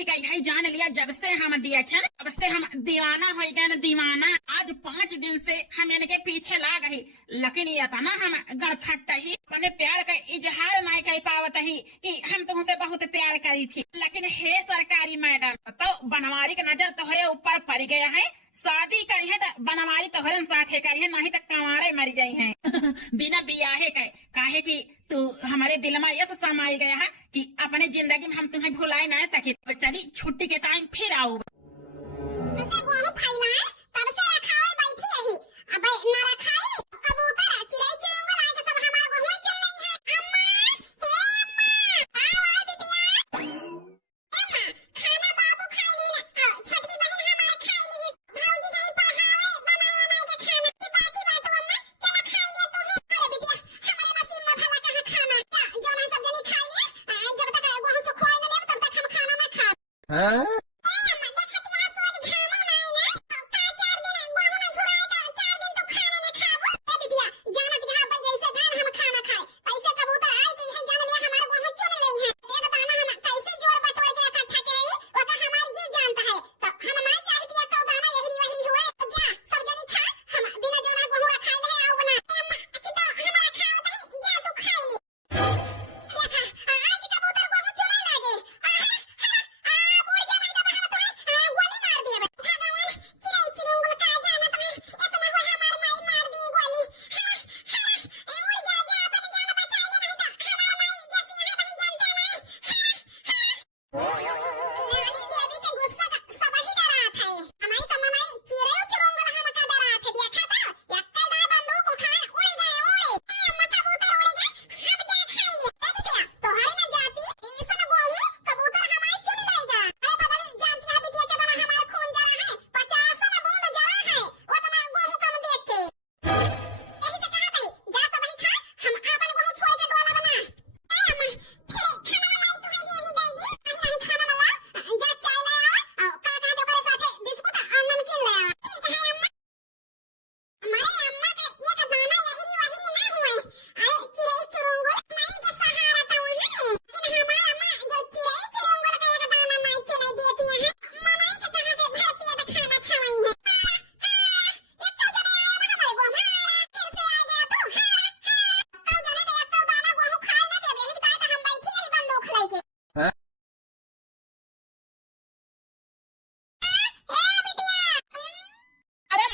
लड़की का यही जान लिया, जब से हम देखे तब से हम दीवाना हो गए न दीवाना। आज 5 दिन से हम इनके पीछे लाग ही, लेकिन ये था ना हम गड़फट ही अपने प्यार का इजहार नहीं कर पावत ही कि हम तुमसे बहुत प्यार करी थी। लेकिन हे सरकारी मैडम, तो बनवारी की नजर तोहरे ऊपर पड़ गया है। शादी करी है तो बनवारी तोहरे साथे करी है, नहीं तो कंवारे मर जाई है बिना बियाहे के। काहे कि तू हमारे दिल में यस समाई गया है कि अपने जिंदगी में हम तुम्हें भुला नहीं सके। तो चली छुट्टी के टाइम फिर आओ।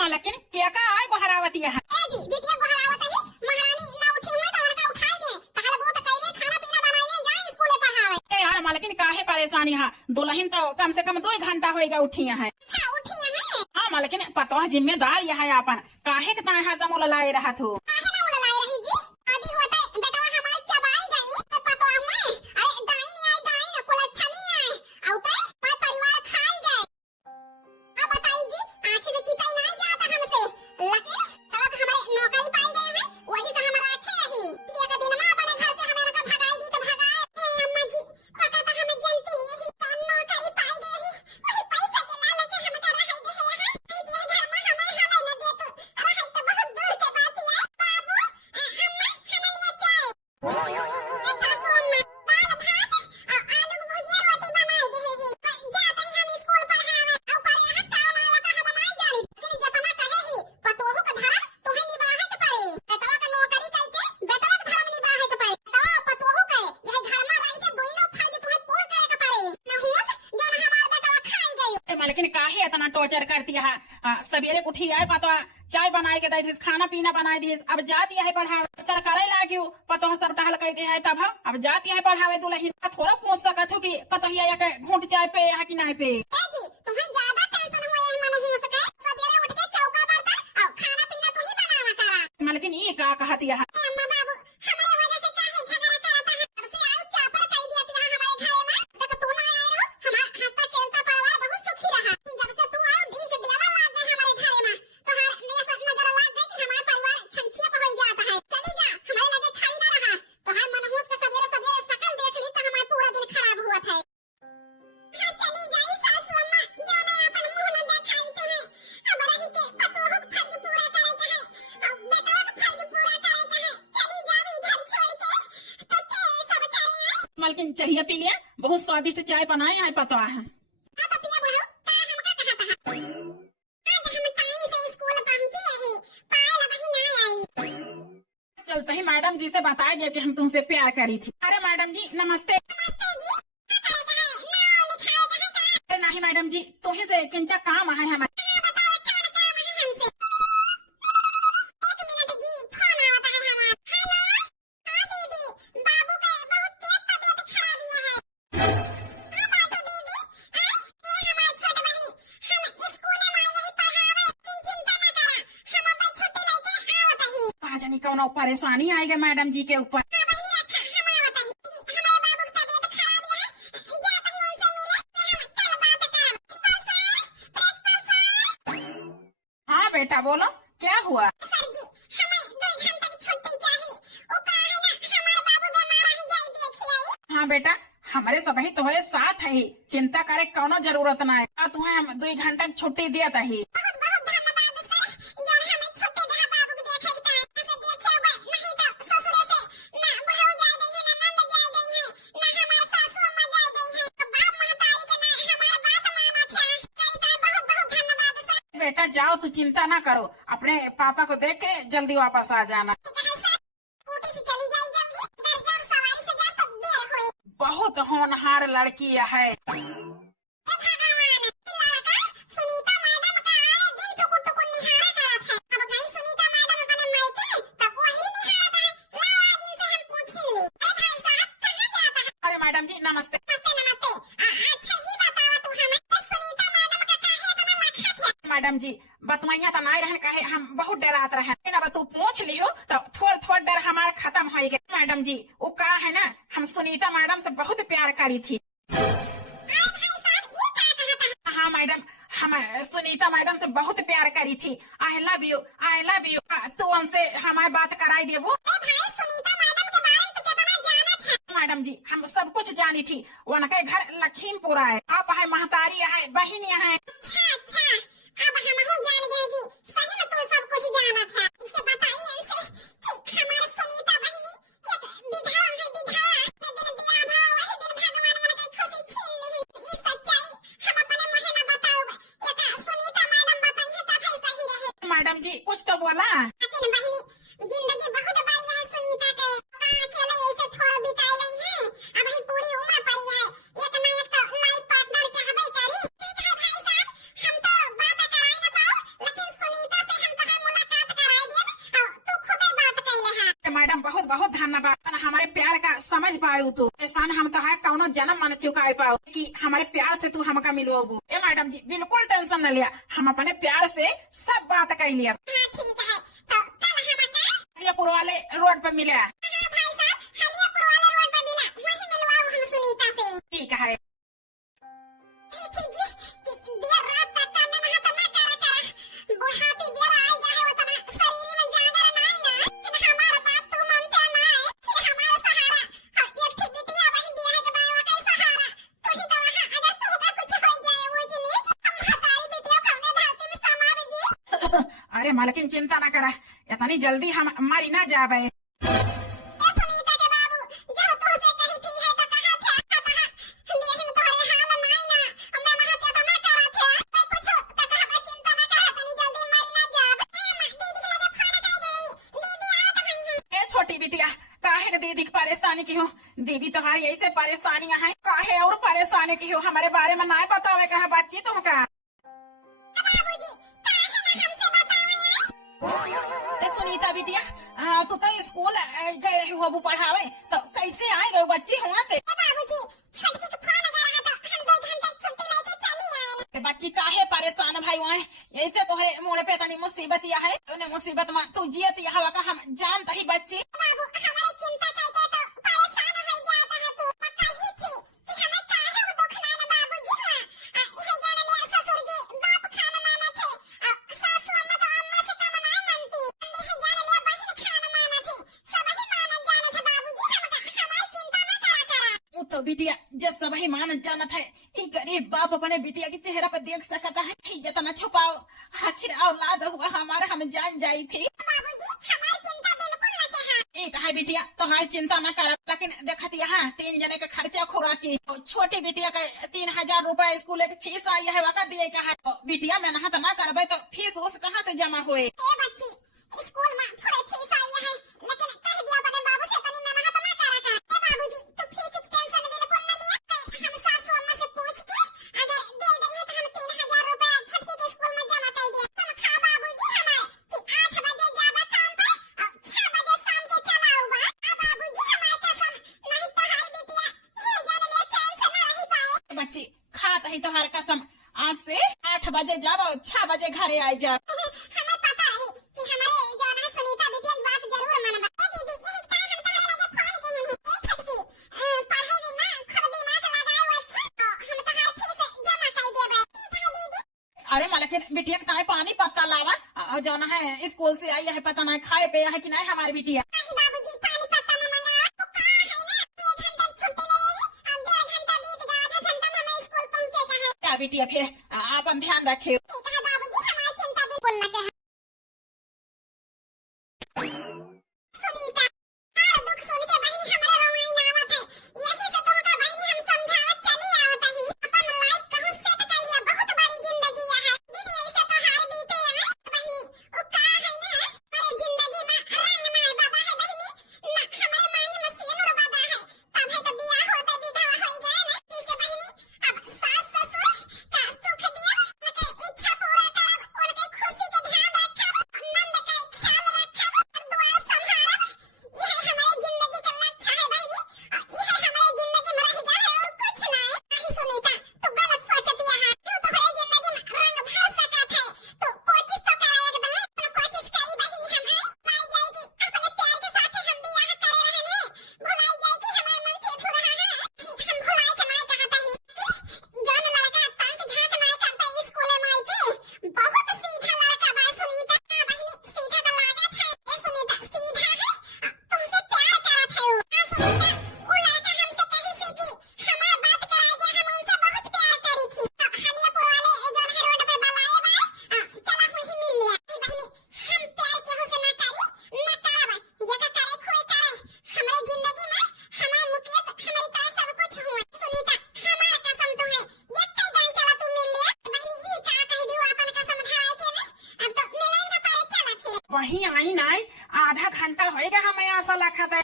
लेकिन क्या का आए को हरावती है। ए जी बिटिया को हरावत है, महारानी ना उठी हुई तो उनका उठाई दे, पहले वो तो कइले खाना पीना बनाइले जाए स्कूले पढ़ावे। ए यार मालकिन काहे परेशानी है, दुल्हन तो कम से कम 2 घंटा होएगा उठी है। अच्छा उठी है। हां मालकिन पतो है जिम्मेदार यह है अपन, काहे के ता हरदम उललाए रहा थो। काहे ना उललाए रही जी, आदि होता बेटा हमारे चबाई गई तो पतो हुए, अरे दाई नहीं आई, दाई ना कोई अच्छा नहीं है, औते पूरा परिवार खाई गए। अब बताइए जी, आंखें से चिताई नहीं जाता हमसे, लेकिन तब हमारे नौकरी पाई गए हैं, वही तो हमारा आंखें रही। दिया का दिन में अपने घर से हमें ना भगाई दी तो भगाए। ए अम्मा जी पता तो हमें जानती नहीं है, तो नौकरी पाई गई वही पैसा के लालच हम कर रहे हैं। ये घर में हमें हमें न दे तो अरे तो बहुत दूर के बात है बाबू। अम्मा हमें लिए चाय ए सासू अम्मा दाल भात और आलू की भुजिया रोटी बनाई दे ही, जाते ही हम स्कूल पढ़ावे और पर यहां काम आवा का हम नहीं जानी, लेकिन जतना कहे ही पतोहू का धर्म तोहे निभाए के पड़े। बेटवा का नौकरी कई के बेटवा का धर्म निभाए के पड़े, तो पतोहू के यह घर में रह के दोनों फर्ज तुम्हें पूरा करे के पड़े। न हुस जो न हमारा बेटवा खाई गई। ए मालकिन काहे इतना टॉर्चर करती है। सवेरे उठी आए पतो चाय बनाए के दे, खाना पीना बनाए दी, अब जाती है पढ़ावे चल करे लागी पतो सब टहल कह दे है, तब अब जाती है पढ़ावे दुल्हन। थोड़ा पूछ सकत हो कि पतो हिया के घूंट चाय पे है कि नहीं पे। ए जी तुम्हें ज्यादा टेंशन हुए है मन हो सके, सवेरे उठ के चौका बर्तन और खाना पीना तू ही बनावा करा। मालकिन ये का कहती है। ए अम्मा बाबू हमारे वजह से काहे झगड़ा करता है, तब से आई चापर कह दिया थी हमारे घर में, देख तू ना आई हो हमारा हंसता खेलता परिवार बहुत सुखी रहा। जब से तू आई ढीक डेला लाग गए हमारे घर में, तो हर मेरे साथ नजर लाग गई कि हमारा परिवार छंछिया हो जाता है। चली जा हमारे लगे खाई ना रहा, तो हर मनहूस के सवेरे सवेरे शकल देख ली तो हमारा पूरा दिन खराब हुआ था। हाँ चली जाई सासू अम्मा, जो ने अपन मुंह न दिखाई तुम्हें, अब रही के पतोहू का फर्ज पूरा करे के है और बेटवा का फर्ज पूरा करे के है। मालकिन चाहिए पी लिया, बहुत स्वादिष्ट चाय बनाए हैं पता है। आ तो पिया बुढ़ऊ का हमका कहा आज हम टाइम से स्कूल पहुंचे ही पायल अभी ना आई। चलते ही मैडम जी से बता दिया कि हम तुमसे प्यार करी थी। अरे मैडम जी नमस्ते। नमस्ते जी, क्या करेगा है ना लिखाएगा है क्या? अरे नहीं मैडम जी, तुम्हें से किंचा काम है हमारे। बताओ कौन काम है हमसे? एक मिनट जी, फोन आता है हमारा। हेलो हाँ दीदी, बाबू का बहुत तेज तबीयत खराब है। हाँ बाटू दीदी, ये हमारी छोटी बहनी हम स्कूल में यही पढ़ावे, तुम चिंता ना करा, हम अपन छुट्टी लेके आवत ही। कहा जानी कौन परेशानी आएगा मैडम जी के ऊपर। हाँ बहनी रखा, हम आवत ही। हमारे बाबू की तबीयत खराब है, जाते ही उनसे मिले, हम कल बात करब। प्रिंसिपल सर, हाँ बेटा बोलो क्या हुआ। सर जी हमें 2 घंटे की छुट्टी चाहिए। वो कहा है ना हमारे बाबू बीमार है, जाई देखी आई। हाँ बेटा हमारे सभी तुम्हारे साथ है ही, चिंता करे कोनो जरूरत ना है। और तुम्हें हम 2 घंटा की छुट्टी दिया था ही। बहुत बहुत धन्यवाद सर, जो हमें छुट्टी दे बाबू को देखे की ऐसे देखे हुए, नहीं तो ससुरे से ना बुढ़ऊ जाए देंगे, ना नंद जाए देंगे, ना हमारे सासू अम्मा जाए देंगे। तो बाप महतारी के ना हमारे बात माना था। कई बहुत बहुत धन्यवाद सर। बेटा जाओ तू चिंता ना करो, अपने पापा को देख के जल्दी वापस आ जाना। ठीक है सर, स्कूटी से चली जाई जल्दी, इधर जब सवारी से जा तो देर होए। बहुत होनहार लड़की है। भगवान, ये लड़का सुनीता मैडम का आए दिन टुकुर टुकुर निहारा करत है। अब कहीं सुनीता मैडम अपने मायके तब वही निहारत है। लाओ आज इनसे हम पूछेंगे। अरे भाई साहब कहाँ जाता है? अरे मैडम जी नमस्ते। नमस्ते नमस्ते। अच्छा ये बताओ तू हमें सुनीता मैडम का काहे इतना लखत है? मैडम जी बतवैया तो नहीं रहन कहे, हम बहुत डरात रहे। अब तू पूछ लियो तो थोड़ा थोड़ा डर हमारा खत्म हो गया। मैडम जी वो कहा है ना, हम सुनीता मैडम से बहुत प्यार करी थी। अरे भाई साहब ये क्या कहता है? हाँ मैडम, हम सुनीता मैडम से बहुत प्यार करी थी। I love you, I love you. तू उनसे हमारी बात कराई देबो। ए भाई सुनीता मैडम के बारे में तो कितना जानत है? मैडम जी हम सब कुछ जानी थी। उनके घर लखीमपुर है, आप है महतारी है, बहन है। अच्छा अच्छा, अब हम हो जान गए कि सही में तू सब कुछ जानत है। इसे बताइए इनसे कि हमारे सुनीता बहनी एक विधवा है, विधवा। अपने दिन बियाह भा वही दिन भगवान मन के खुशी छीन ली। ये सच्चाई हम अपने मुंह में बताओगे, एक सुनीता मैडम बताइए तब है सही रहे। मैडम जी कुछ तो बोला। लेकिन बहनी जिंदगी बहुत बढ़िया है सुनीता के, कहाँ अकेले ऐसे थोड़ा बिताई गई है। अब ही पूरी उम्र पड़ी है, एक ना एक तो लाइफ पार्टनर चाहबे करी। ठीक है भाई साहब, हम तो बात कराई ना पाओ, लेकिन सुनीता से हम तहां मुलाकात कराई देब और तू खुदे बात कइले है। मैडम बहुत बहुत धन्यवाद, हमारे प्यार का समझ पाओ तू। एहसान हम तो है कौनो जन्म मन चुकाए पाओ कि हमारे प्यार से तू हमका मिलोबू। ए मैडम जी बिल्कुल टेंशन न लिया, हम अपने प्यार से सब बात कह लिया। हाँ ठीक है, तो कल हम हरियापुर वाले रोड पर मिले। हाँ भाई साहब, हलियापुर वाले रोड पर मिला, वहीं मिलवाओ हम सुनीता से। ठीक है। ठीक है जी, कि देर रात तक काम में नहा तना करा बुढ़ापी बेर आई गया है, वो तना शरीर में जागर नहीं ना। लेकिन हमारा बात तू मानते ना है, फिर हमारा सहारा और एक थी बिटिया वही बियाह के बाय का सहारा। तू ही तो वहाँ अगर तुमका कुछ हो जाए वो जिनिस, हम हतारी बिटिया कौने धरती में समावे जी। अरे मालकिन चिंता न करा, इतनी जल्दी हम मरी ना जाबे। ए सुनीता के बाबू, जब तुमसे कही थी है तो कहा थे कहा देहिन तोरे हाल नहीं ना, मैं नहा के तो ना करा थे। मैं कुछ तो कहा चिंता ना करा, तनी जल्दी मरी ना जाब। ए दीदी के लगे फोन कर गई, दीदी आओ तो नहीं है। ए छोटी बिटिया काहे के दीदी की परेशानी की हो? दीदी तुम्हारी ऐसे परेशानियां हैं, काहे और परेशानी की हो? हमारे बारे में ना बतावे कहा बच्ची तुमका। बाबूजी काहे ना हमसे बतावे? ए सुनीता बिटिया तू तो स्कूल गए रही हो पढ़ावे, तो कैसे आए गए बच्ची वहाँ से? ए बाबूजी छोटकी के फोन कर रहा तो हम 2 घंटे की छुट्टी लेके चली आए। बच्ची काहे परेशान भाई वहाँ? ऐसे तोहरे मोड़े पे तनी मुसीबत या है, उन्हें मुसीबत में तू जियत या हवा का हम जानता ही बच्ची। बाबू हमारी चिंता करके तो परेशान हो जाता है। तू बताइए थी कि हमें काहे वो दुख ना ना बाबूजी। हां ये जाने ले ससुर जी बाप खाना माना थे, सासू अम्मा तो अम्मा से कम ना मानती। ये जाने ले बहन खाना माना थी, सब ही माना जाना था बाबूजी। हम हमारी चिंता ना करा। वो तो बिटिया जब सब ही मान जानत है, ही गरीब बाप अपने बिटिया के चेहरा पर देख सकता है, ही जितना छुपाओ आखिर औलाद हुआ हमारा हम जान जाई थी। बाबूजी हमारी चिंता बिल्कुल ना कहा। एक है बिटिया तुम्हारी चिंता न कर, लेकिन लेकिन देखत यहाँ 3 जने का खर्चा खुराकी, छोटी बिटिया का 3000 रुपए स्कूल की फीस आई है, वका दिए का है। बिटिया मेहनत ना करबे तो फीस उस कहाँ से जमा हुए? ए बच्ची, स्कूल में थोड़े फीस आई है, लेकिन कह दिया अपने बाबू से तनी मेहनत ना करा का। ए बाबूजी, तू फीस की टेंशन बिल्कुल न लिया। हम सासू अम्मा से पूछ के अगर दे देंगे तो हम 3000 रुपए छुटकी के स्कूल में जमा कर दिया। तुम खा बाबूजी हमारे कि 8 बजे जावा काम पे और 6 बजे शाम के चला आऊंगा। बाबूजी हमारे कसम, नहीं तो हर बिटिया ये जाने ले चैन से ना रही पाए। बच्ची खात ही तोहार कसम, आज से 8 बजे जाब और 6 बजे घरे आई जा। हमें पता रही कि हमारे जो है सुनीता बेटी एक बात जरूर मानबा। ए दीदी, यही का हम तोहरे लगे फोन किए हैं। ए छटकी, पढ़े में ना खुद दिमाग लगाए हुए अच्छा, तो हम तोहार फीस जमा कर देबे। दीदी, अरे माँ, लेकिन बिटिया के ताए पानी पत्ता लावा, और जो है स्कूल से आई है पता नहीं खाए पे है कि नहीं हमारी बिटिया। नहीं बाबूजी, पानी पत्ता न मंगाओ। तो का है ना, 1 घंटे की छुट्टी ले ली और 1.5 घंटा बीत गया, आधा घंटा में हमें स्कूल पहुंचे का है। क्या बिटिया, फिर अपन ध्यान रखे। ठीक है बाबूजी, हमारी चिंता बिल्कुल न करें। सुनीता, हर दुख सुन के बहनी हमारे रोई ना आवत है। यही से तुमका बहनी हम समझावत चली आवत ही। अपन लाइफ कहूं सेट कर लिया, बहुत बड़ी जिंदगी है। दिन ऐसे तो हार बीते है बहनी। वो का है ना, हमारे जिंदगी में रंग में बाबा है बहनी ना, हमारे मांगे में सेनुर बाबा है। तब है तो बियाह होते विधवा हो गए ना। इसे बहनी अब सास ससुर का सुख दिया, उनके इच्छा पूरा करब, उनके खुशी के ध्यान रखब, नंद का ख्याल रखब और दुआ संभालब। यही हमारे जिंदगी का लक्ष्य है बहनी, और यही हमारे जिंदगी में रहेगा है और कुछ नहीं। नहीं सुनीता, तू गलत सोचती है। तू तो हमारे जिंदगी में रंग भर सकत है। तू कोशिश तो करे एकदम, तू कोशिश करी बहनी। हम है पाई जाएगी अपने प्यार के साथ हम बियाह करे रहने, भुलाई जाएगी हमारे मन से अधूरा है। हम भुलाई के नहीं कहता ही, जौन लड़का तंग झांक नहीं करता स्कूल में आई के, बहुत सीधा लड़का बा सुनीता। बहनी सीधा तो लागत है। ए सुनीता, सीधा है, तुमसे प्यार करत है वो। सुनीता, वो लड़का हमसे कही थी कि हमार बात कराए के हम उनसे बहुत प्यार करी थी। हलियापुर वाले जौन है रोड पे बलाए बा, चला हुई मिल लिया। बहनी, हम प्यार केहू से ना करी ना करब, जेका करे खोए करे। हमारे जिंदगी में हमार मुकेश हमारी तरह सब कुछ हुआ। सुनीता, हमार कसम तू है, यत्ते दाई चला तू मिल लिया। बहनी ई का कह दियो अपन कसम धराए के नहीं, अब तो मिले न पारे। चला फिर वही आई नहीं, आधा घंटा होएगा हमें ऐसा लखत है।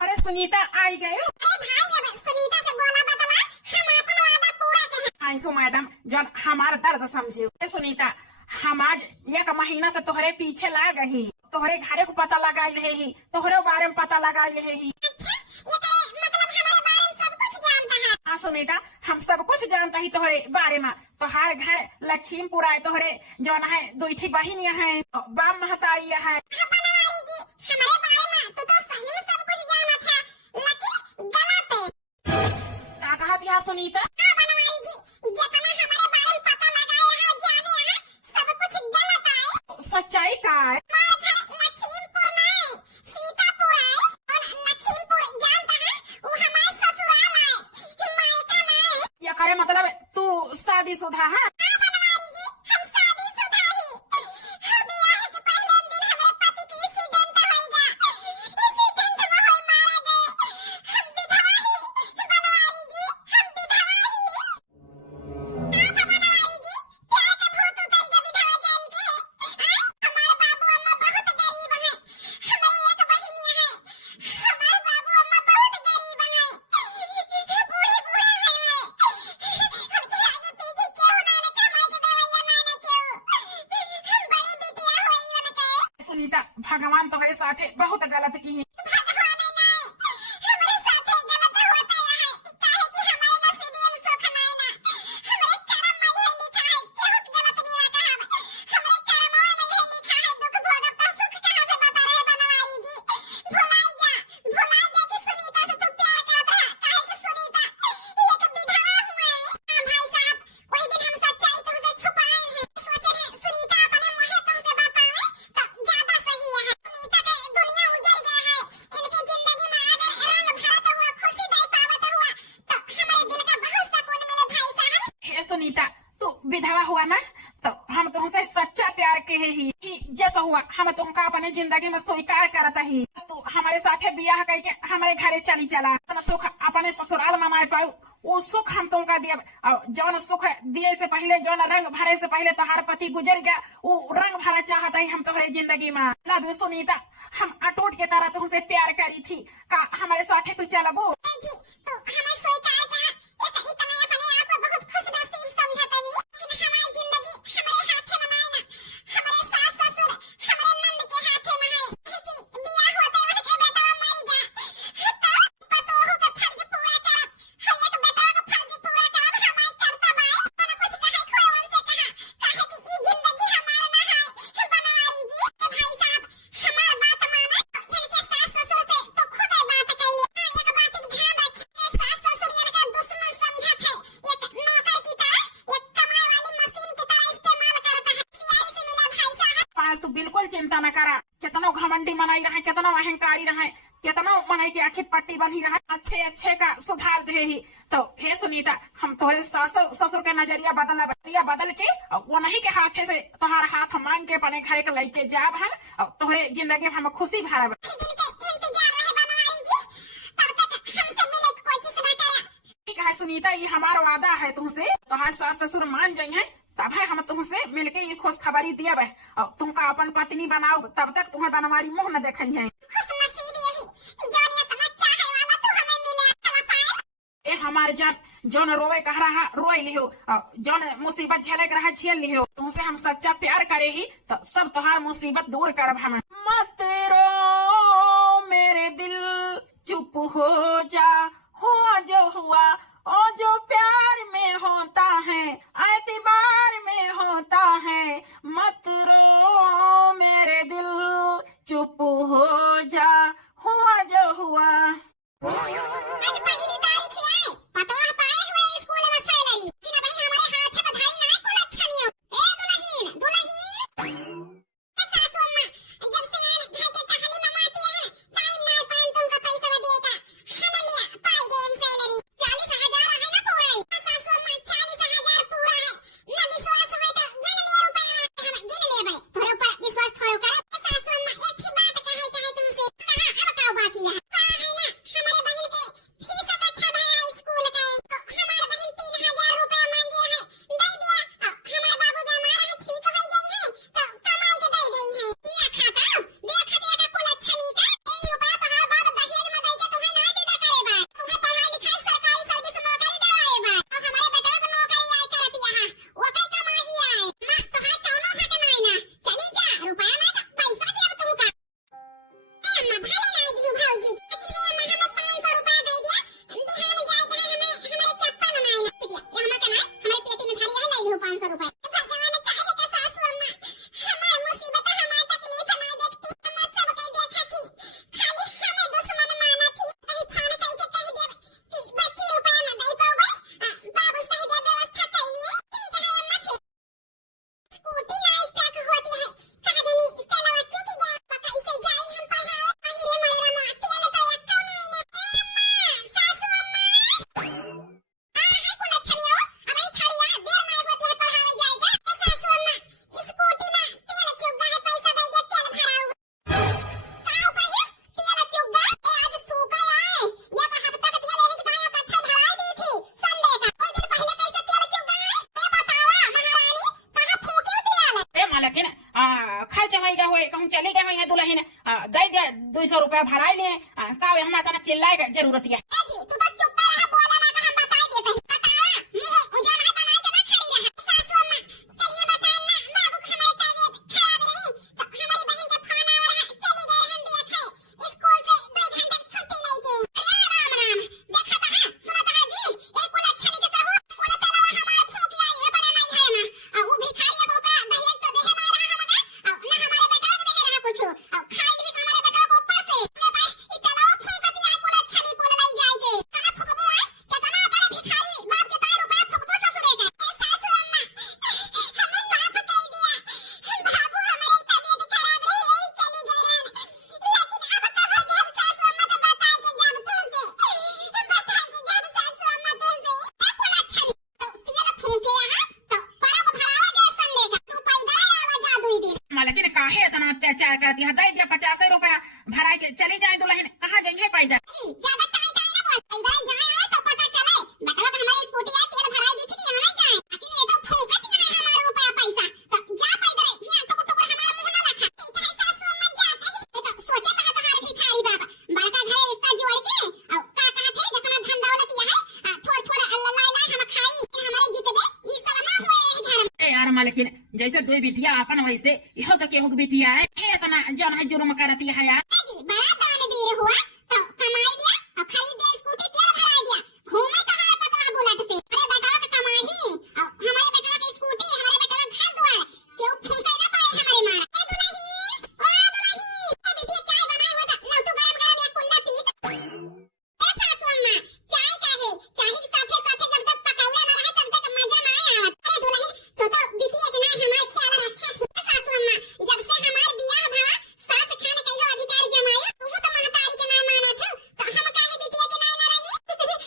अरे सुनीता आई गए। अरे भाई, अब सुनीता से बोला बतला, हम अपन वादा पूरा के हैं। थैंक यू मैडम, जब हमारा दर्द समझे। ए सुनीता, हम आज 1 महीना से तोहरे पीछे लाग ही, तोहरे घरे को पता लगा रहे ही, तोहरे बारे में पता लगा रहे ही। अच्छा, ये करे मतलब हमारे बारे में सब कुछ जानता है। हाँ सुनीता, हम सब कुछ जानता ही तोहरे बारे में। तोहार घर लखीमपुर आए, तोहरे जो है 2 ठी बहिनियां हैं, बाप महतारी है। बनवारी जी, हमारे बारे में तो सही में सब कुछ जाना था, लेकिन गलत है। क्या कहा दिया सुनीता? बनवारी जी, जितना हमारे बारे में पता लगाया है, जाने है, सब कुछ गलत है। सच्चाई का है? हमारा घर लखीमपुर नहीं, सीतापुर है। और लखीमपुर जानता है, वो हमारे ससुराल है, मायका नहीं। ये करे मतलब तू शादीशुदा है? बनवारी जी, हम शादीशुदा ही। ब्याह के पहले दिन हमारे पति की एक्सीडेंट हो गया। एक्सीडेंट में वो मारा गए। हम विधवा ही। बनवारी जी, हम विधवा ही। बनवारी जी, प्यार का भूत उतर गया विधवा जान के। हमारे बाबू अम्मा बहुत गरीब हैं। हमारे एक बहिनी है। हमारे बाबू अम्मा बहुत गरीब हैं। बूढ़े बूढ़े हैं वे। उनके आगे पीछे क्यों ना कमाई के देवैया ना क्यों। हम बड़ी बिटिया हुई उनके। सुनीता, भगवान तुम्हारे साथे बहुत गलत की है। भगवान नहीं, हमारे साथ गलत होता है। काहे कि हमारे नसीब में सुख नहीं ना। हमारे कर्म में यह लिखा है, केहू गलत नहीं रखा है। हमारे कर्मों में यह लिखा है, दुख भोगब तो सुख कहाँ से बता रहे बनवारी जी। भुलाई जा कि सुनीता से तू प्यार करता है। काहे कि सुनीता एक विधवा हुए। भाई साहब, कोई दिन हम सच्चाई तुमसे छुपाए हैं। सोचे हैं सुनीता अपने मुंह तुमसे बताए तो ज्यादा सही है। सुनीता का दुनिया उजड़ गया है। कैसा हुआ हम तुमका अपने जिंदगी में स्वीकार करता ही तू हमारे साथे बियाह करके हमारे घरे चली चला सुख अपने ससुराल मनाए पाऊ वो सुख हम तुमका दिया और जौन सुख दिए से पहले जौन रंग भरे से पहले तोहार पति गुजर गया वो रंग भरा चाहता ही हम तुम्हारे जिंदगी में। लव यू सुनीता, हम अटूट के तरह तुमसे प्यार करी थी का हमारे साथे तू चलबो। तू बिल्कुल चिंता न करा, कितना घमंडी मनाई रहा, कितना अहंकारी रहा, कितना मनाई की आखिर पट्टी बनी रहा, अच्छे अच्छे का सुधार दे ही। तो हे सुनीता, हम तुम्हारे ससुर का नजरिया बदल के वो नहीं के हाथे से तुम्हारा हाथ मांग के अपने घर के लेके जाब हम और तुम्हारे जिंदगी में हम खुशी भरब। ठीक है सुनीता, ये हमारा वादा है तुमसे, तुम्हारे सास ससुर मान जाए तब है हम तुमसे मिलके ये खुश खबरी दिया है और तुमका अपन पत्नी बनाओ तब तक तुम्हें बनवारी मुंह न देखा है। ए हमारे जान जौन रोए कह रहा रोए लिहो, जौन मुसीबत झेलक रहा झेल लिहो, तुमसे हम सच्चा प्यार करे ही तो सब तुम्हार मुसीबत दूर करब हम। मत रो मेरे दिल चुप हो जा, हुआ जो हुआ और जो प्यार में होता है एतबार में होता है, मत रो मेरे दिल चुप हो जा, हुआ जो हुआ। कहूँ चले गए हैं दुल्हन दे दे 200 रुपया भराई लिए का हमारा चिल्लाए जरूरत है। अत्याचार करती है। दे दिया 50 रुपया भरा के चली जाए दुल्हन, कहाँ जाएंगे पैदल। ज्यादा टाइम टाइम ना बोल, इधर जाए आए तो पता चले बेटा का हमारी स्कूटी है, तेल भरा दी थी कि यहाँ नहीं जाए, लेकिन ये तो फूंकत ही है हमारा रुपया पैसा, तो जा पैदल यहाँ टुकुर टुकुर हमारा मुंह ना रखा। इधर सासू अम्मा जाते ही तो सोचे तो हर भिखारी बाबा बड़का घर रिश्ता जोड़ के और का कहते जितना धन दौलत ये है थोड़ा थोड़ा अल्लाह ला हम खाई हमारे जितबे ई सब ना हुए घर में। यार मालकिन जैसे दो बिटिया अपन वैसे इहो तो केहू बिटिया है, इतना जन है जुर्म करती है यार। जी बड़ा दानवीर हुआ तो कमाई लिया और खरीदे स्कूटी, तेल भरा दिया, घूमे तो हार पता है बुलेट से। अरे बेटा का कमाई और हमारे बेटा का स्कूटी, हमारे बेटा का घर द्वार क्यों फूंके ना पाए हमारे मारा। ए दुल्हन, ओ दुल्हन, ए बेटी चाय बनाई हो तो लव तू गरम गरम या कुल्ला पीत। ए सासू अम्मा चाय का है, चाय के साथे साथे जब तक पकौड़ा ना रहे तब तक मजा ना आवत। अरे दुल्हन तो बिटिया के ना हमार ख्याल रखा तू। सासू अम्मा जब से हमार बियाह भवा सास खाने कहियो अधिकार जमाया, तू तो महतारी के नाम माना था तो हम काहे बिटिया के नाम ना रही। हे दुल्हन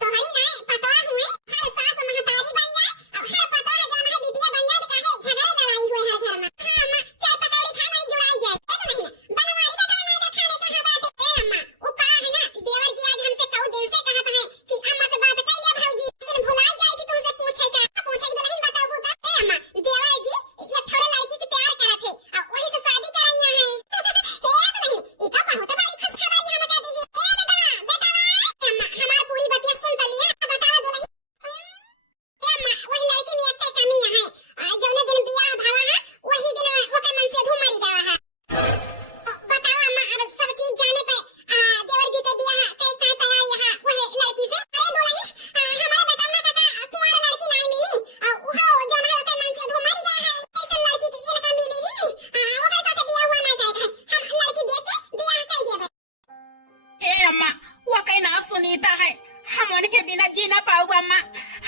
तोहरी ना पता हुए हर सास महतारी बन जाए और हर पता है जन है बिटिया बन जाए तो काहे झगड़े लड़ाई हुए हर घर में। हां अम्मा चाय पकौड़ी खा नहीं जुड़ाई जाए। ए दुल्हन बनवारी का बनाए का खाने कहां बात। ए अम्मा वो का है ना देवर जी आज हमसे कऊ दिन से कहत है कि अम्मा से बात कर लिया भौजी, लेकिन भुलाई जाए कि तुमसे पूछे दुल्हन बताओ तो। ए अम्मा देवर जी ये थोड़े लड़की से प्यार करत है और वही से शादी कराइया है। हे दुल्हन ई तो बहुत बड़ी खुशखबरी हम कह दी है। ए बेटा अम्मा हमार पूरी बतिया सुन तो लिया, बताओ दुल्हन। ए अम्मा वही लड़की में एक कमी है, जौने दिन बियाह भवा है वही दिन ओके मन से धूम मरी जावा है। बताओ अम्मा अब सब चीज जाने पे देवर जी के बियाह कई का तैयार यहाँ वही लड़की से। अरे दुल्हन हमारे बेटा ना काका कुंवारा लड़की नहीं मिली और वो जौन है ओके मन से धूम मरी जा है, ऐसे लड़की की ये ना मिली ही वो कहता था बियाह हुआ नहीं करेगा, हम लड़की देख के बियाह कर देबे। ए अम्मा वो कहीं ना सुनीता है, हम उनके बिना जी ना पाऊ अम्मा,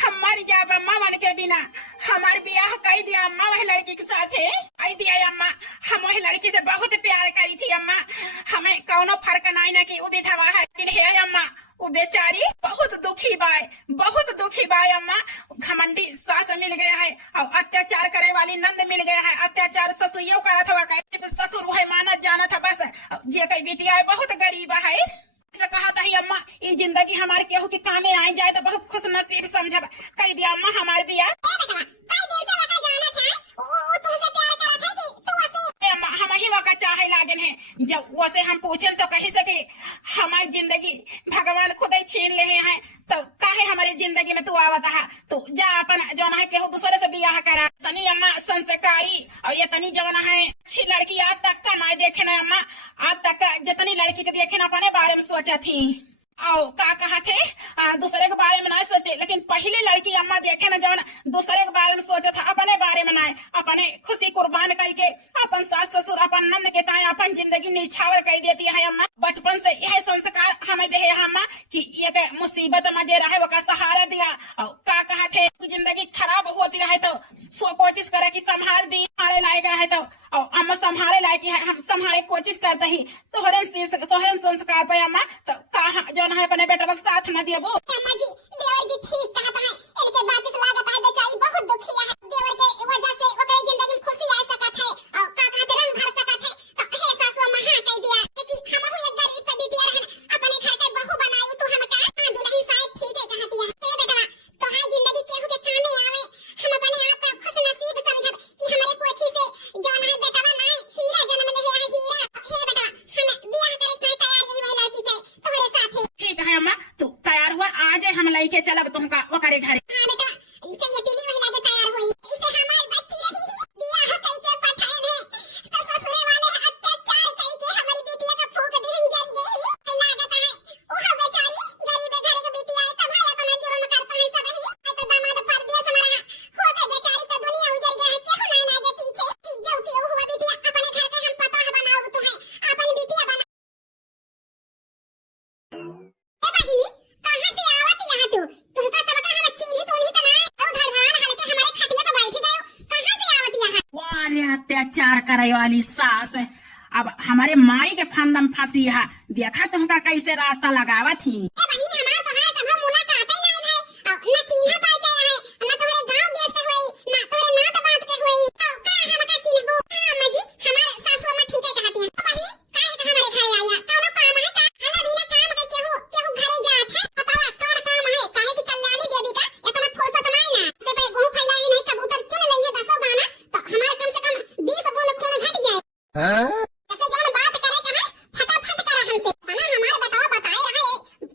हम मर जाब अम्मा उनके बिना। हमार बियाह कई दिया अम्मा वही लड़की के साथ है, कई दिया अम्मा। हम वही लड़की से बहुत प्यार करी थी अम्मा, हमें कौनो फर्क नहीं ना कि वो विधवा है, लेकिन हे अम्मा वो बेचारी बहुत दुखी बाय, बहुत दुखी बाय अम्मा। घमंडी सास मिल गया है और अत्याचार करे वाली नंद मिल गया है। अत्याचार ससुइयों करा था, ससुर वही माना जाना था बस। जे कई बिटिया है बहुत गरीब है, से कहा था ही अम्मा ये जिंदगी हमारे केहू के कामे आई जाए तो बहुत खुश नसीब समझब। कह दिया अम्मा हमारे बिया। ए बेटा कई दिन से वका जाना था वो तुमसे प्यार करत है कि तू वसे। अम्मा हम ही वका चाहे लागन है, जब वैसे हम पूछन तो कही सके हमारी जिंदगी भगवान खुद ही छीन ले हैं, तो काहे हमारी जिंदगी में तू आवत है। तो जा अपन जौन है केहू दूसरे से बियाह करा। तनी अम्मा संस्कारी और ये तनी जौन है अच्छी लड़की आज तक का नहीं देखे ना अम्मा, आज तक जितनी लड़की के देखे ना अपने बारे में सोचा थी और का कहा थे दूसरे के बारे में नहीं सोचते, लेकिन पहली लड़की अम्मा देखे ना जौन दूसरे के बारे में सोचा था, अपने बारे में नहीं, अपने खुशी कुर्बान करके अपन सास ससुर अपन नंद के ताए अपन जिंदगी निछावर कर देती है अम्मा। बचपन से यह संस्कार हमें दे अम्मा कि ये मुसीबत मजे रहे वो का सहारा दिया। और का कहा थे जिंदगी खराब होती रहे तो कोशिश करे कि संभाल दी, हमारे लायक रहे तो और अम्मा संभाले लायक है, हम संभाले कोशिश करते ही तोहरन संस्कार पे अम्मा तो कहा जो ना है अपने बेटा का साथ न दिया। वो अम्मा जी देवर जी ठीक कहता है, इनके बात से लागत है बेचारी बहुत दुखी है, देवर के वजह से ओकरे जिंदगी में खुशी आ सकत है और का कहते रंग भर सकत है। तो हे सासू अम्मा हां कह दिया कि हम एक गरीब के बिटिया रहन अपने घर के बहू बनाई तू हमका। हां दुल्हन साहब ठीक है कहती है। हे बेटा तो हां जिंदगी केहू के कामे आवे, हम अपने आप का खुश नसीब समझब कि हमारे पोथी से जौन है बेटा ना हीरा जन्म ले है हीरा। हे बेटा हम बियाह करे के तैयार यही वही लड़की के तोहरे साथ है। ठीक है अम्मा तू तैयार हुआ, आज हम लेके चलब तुमका ओकरे घरे। हां बेटा चाहिए पीली वही लगे तैयार हुई, इसे हमारी बच्ची रही बियाह कई के पठाए ने तो ससुरे वाले अत्याचार कई के हमारी बेटिया का फूंक दिन जल गई। लागत है ओ बेचारी गरीब घर के बेटिया है तब है अपना जुर्म करता है सब ही तो दामाद परदेश में रहा हो के बेचारी तो दुनिया उजड़ गया है कि हम ना आगे पीछे कि जब के हुआ बेटिया अपने घर के हम पता है बनाओ तो है अपन बेटिया बना। ए बहिनी कहां से आवत यहां तुमका सबका हम चीनी तो नहीं तना उधर धरान हल्के हमारे खटिया पे बैठ गए, कहां से आवत यहां। वारे अत्याचार करे वाली सास अब हमारे माई के फंदम फंसी है, देखा तुमका कैसे रास्ता लगावा थी। ए बहिनी हमार तोहार कभी मुलाकात ही नहीं है, ना चिन्ह पाते है, ना तोहरे गांव देश के होई, ना तोहरे नात बात के होई, तो का हमका चिन्हबो। हां अम्मा जी हमार ऐसे जान बात करे कहे फटाफट करा हमसे ना हमारे बताओ बताए रहे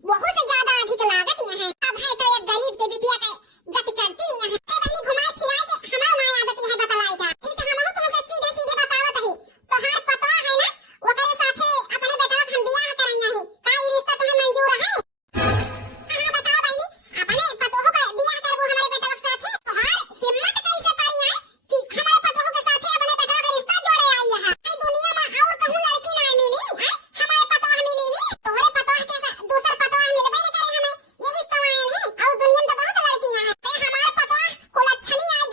बहुत से ज्यादा अधिक लागत में है। अब है तो एक गरीब के बिटिया के गति करती नहीं है। ए बहनी घुमाए फिराए के हमार माया आदत है बतलाएगा इसे हम तुमसे सीधे सीधे बतावत है तो हर पता है ना वो करे साथे अपने बेटा का हम बियाह करेंगे है का ये रिश्ता तुम्हें मंजूर है? हां बताओ बहनी अपने पतोह का बियाह करबो हमारे बेटा के साथे तो हर हिम्मत कैसे पाई है कि हमारे पतोह के साथे अपने बेटा का रिश्ता जोड़े आई है। इस दुनिया में और कहूं लड़की ना मिली है हमारे पतोह मिली ही तोहरे पतोह के साथ दूसर पतोह मिलबे न करे हमें यही तो आए नहीं और दुनिया में बहुत लड़कियां हैं ते हमारे पतोह को लक्षणी आए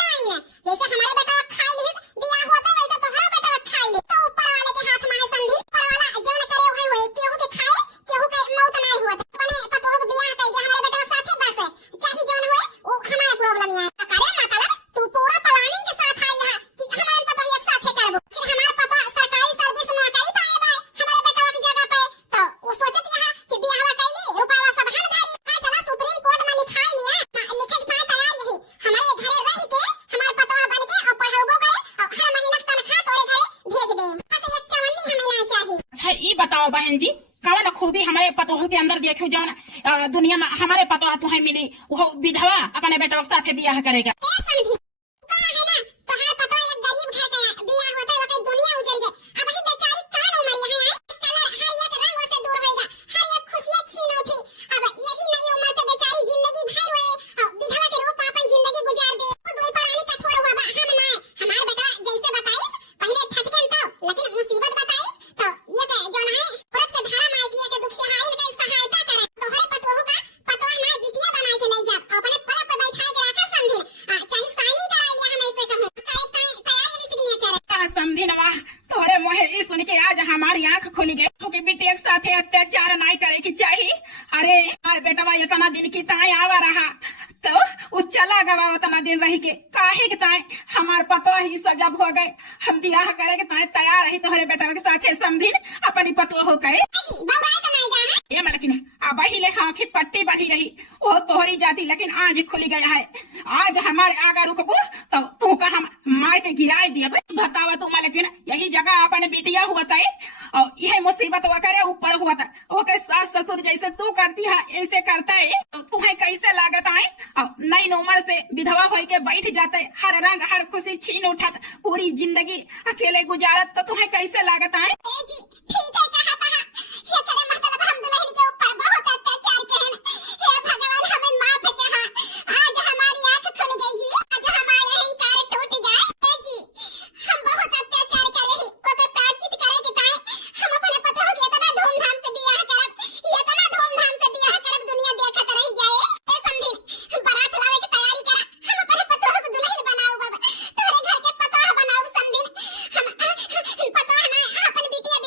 डाइन जैसे हमारे बेटा खाई ली बियाह होता वैसे तोहरा बेटा खाई ली तो ऊपर वाले के हाथ में है समझी ऊपर वाला जो न करे वही होए केहू के खाए केहू के मौत ना हुआ अपने पतोह के बियाह कर दे हमारे बेटा के साथ बस चाहे जो न होए वो हमारा प्रॉब्लम है करे मतलब तू पूरा प्लानिंग के साथ आई है कि हमारे पतोह एक साथ करबो फिर हमारे पतोह सरकारी सर्विस नौकरी पाए बा हमारे बेटा की जगह पे तो वो सोचत है कि बियाह कैली रुपया सब हम धारी का चला सुप्रीम कोर्ट में लिखा लिया लिखे के तैयार यही हमारे घरे रह के हमारे पतोह बन के और पढ़ाबो करे और हर महीना तनख्वाह तोरे घरे भेज दे बस एक चवन्नी हमें ना चाहिए। अच्छा ये बताओ बहन जी कौन खूबी हमारे पतोह के अंदर देखो जौन दुनिया में हमारे पतोह तुम्हें मिली वो विधवा अपने बेटा के साथ बियाह करेगा। ए समझी का है ना तो हर पतोह एक गरीब घर का बियाह होता है वक्त दुनिया उजड़ गई अब ही बेचारी कान उमर है कलर हर एक रंग से दूर होएगा हर एक खुशियां छीन उठी अब यही नई उम्र से बेचारी जिंदगी भर हुए विधवा के रूप में अपन जिंदगी गुजार दे तो दुई परानी कठोर हुआ बा हम ना हमार बेटा जैसे बताइस पहले ठटकन तो लेकिन मुसीबत बताइस तो ये के जोन है औरत के धारा मार दिए के दुखी हाल के सहायता करे तो हरे पतोह का पतोह ना बिटिया बना के ले जा अपने पलक पे बैठा के रखा समझिन चाहे साइनिंग करा लिया हम ऐसे कहूं करे तैयारी सिग्नेचर समझी ना तोरे मोहे ई सुन के आज हमारी आंख खुली गई क्योंकि बेटे के साथ अत्याचार नहीं करे की चाहिए। अरे हमारे बेटवा इतना दिन की ताए आवा रहा तो वो चला गवा उतना दिन रही के काहे के ताए हमार पतो ही सजब हो गए हम बियाह करे के ताए तैयार रही तोहरे बेटवा के साथ समझिन अपनी पतो हो गए बौराए तो नहीं जा ये लेकिन अब ही ले आंखी पट्टी बनी रही वो तोहरी जाती लेकिन आज खुली गया है। आज हमारे आगा रुकबो तो तू का हम मार के गिराई दिए बतावा तुम लेकिन यही जगह अपने बिटिया हुआ था और यह मुसीबत वो करे ऊपर हुआ था वो के सास ससुर जैसे तू करती है ऐसे करता है तो तुम्हें कैसे लागत आए और नई उम्र से विधवा हो के बैठ जाते हर रंग हर खुशी छीन उठत पूरी जिंदगी अकेले गुजारत तो तुम्हें कैसे लागत आए? जी ठीक है कहा था ये तेरे मतलब हम दुल्हन के ऊपर बहुत अत्याचार करे हे भगवान हमें माफ कहा आज हमारी आंख खुल गई जी आज हमारा अहंकार टूट गया हे जी हम बहुत अत्याचार करे ही ओकर प्रायश्चित करे के ताए हम अपने पतोह के इतना धूमधाम से बियाह करब इतना धूमधाम से बियाह करब दुनिया देखत रह जाए ए समझी बारात लावे की तैयारी करा हम अपने पतोह को दुल्हन बनाऊ बाबा तोरे घर के पतोह बनाऊ समझी हम पतोह ना अपन बिटिया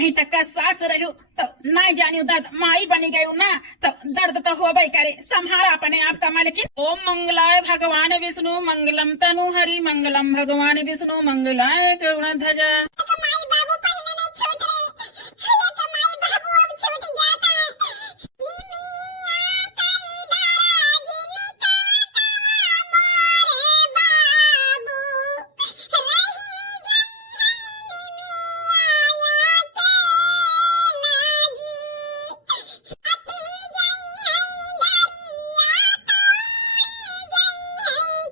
वहीं तक का सास रहो तो नहीं जानी दर्द माई बनी गई ना तो दर्द तो होबे करे संहारा अपने आप का मालिकिन। ओम मंगलाय भगवान विष्णु मंगलम तनु हरि मंगलम भगवान विष्णु मंगलाय करुणा ध्वजा। कमाई बाबू पहले नहीं छूट रहे, ये कमाई बाबू अब छूट जाता है। निमिया कई नाराज निकाटा मोरे बाबू, रही जाई निमिया के लाजी, अटी जाई दरिया तोड़ी जाई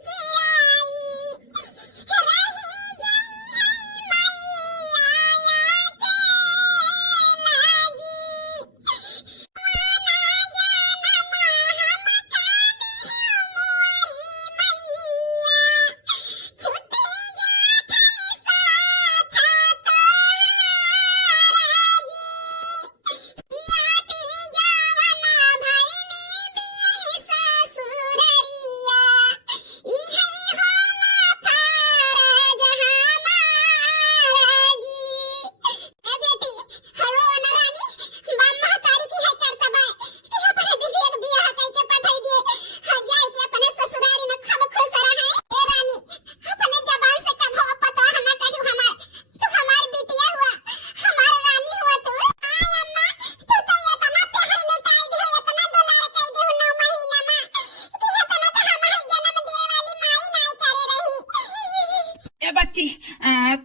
चिराई, रही बच्ची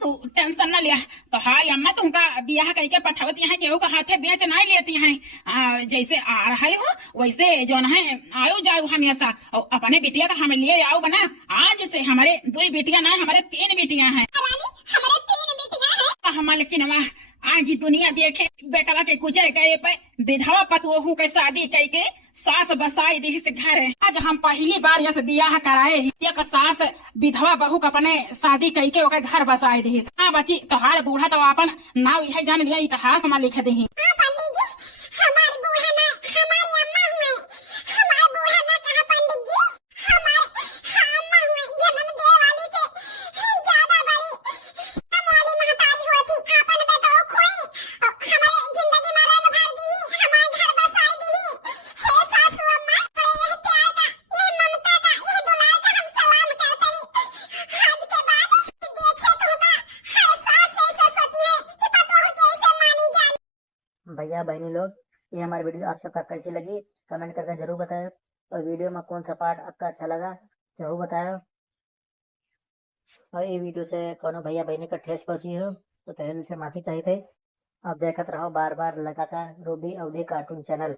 तू टेंशन न लिया तो हाय अम्मा तुमका बियाह करके पठावती हैं केहू का हाथे बेच नहीं लेती हैं। जैसे आ रहे हो वैसे जो है आयो जाओ हमेशा और अपने बिटिया का हम लिए आओ बना। आज से हमारे 2 बेटियां ना हमारे 3 बेटियां हैं। रानी हमारे 3 बेटियां हैं। हम लेकिन वाह आज ही दुनिया देखे बेटवा के गुजर गए पे विधवा पतोहू के शादी करके सास बसाई दी से घर है। आज हम पहली बार यस बियाह कराए एक सास विधवा बहू के अपने शादी करके ओके घर बसाई दी। हाँ बच्ची तोहार बूढ़ा तो अपन नाव यह जान लिया इतिहास में लिख दी। हाँ पंडित जी, हमारे बूढ़ा ना हमारी अम्मा हुए, हमारे बूढ़ा ना कहा पंडित जी, हमारे अम्मा हुए जन्म दे वाली से ज्यादा बड़ी हमारी महतारी होती। अपन बेटो खोई और हमारे जिंदगी में रंग भर दी, हमारे घर बसाई दी। हे सासू अम्मा, यह प्यार का, यह ममता का, यह दुलार का हम सलाम करते हैं। आज के बाद देखे तुमका हर सास ऐसे सोचिए कि पतोह कैसे मानी जाए। भैया बहनी लोग, ये हमारी वीडियो आप सबका कैसी लगी कमेंट करके जरूर बताएं। और वीडियो में कौन सा पार्ट आपका अच्छा लगा जरूर बताएं। और ये वीडियो से कोनो भैया बहनी का ठेस पहुंची हो तो तहे दिल से माफी चाहिए। अब देखते रहो बार बार लगातार रूबी अवधि कार्टून चैनल।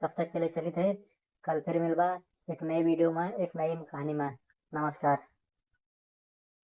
तब तक के लिए चलिए थे, कल फिर मिलवा एक नई वीडियो में एक नई कहानी में। नमस्कार।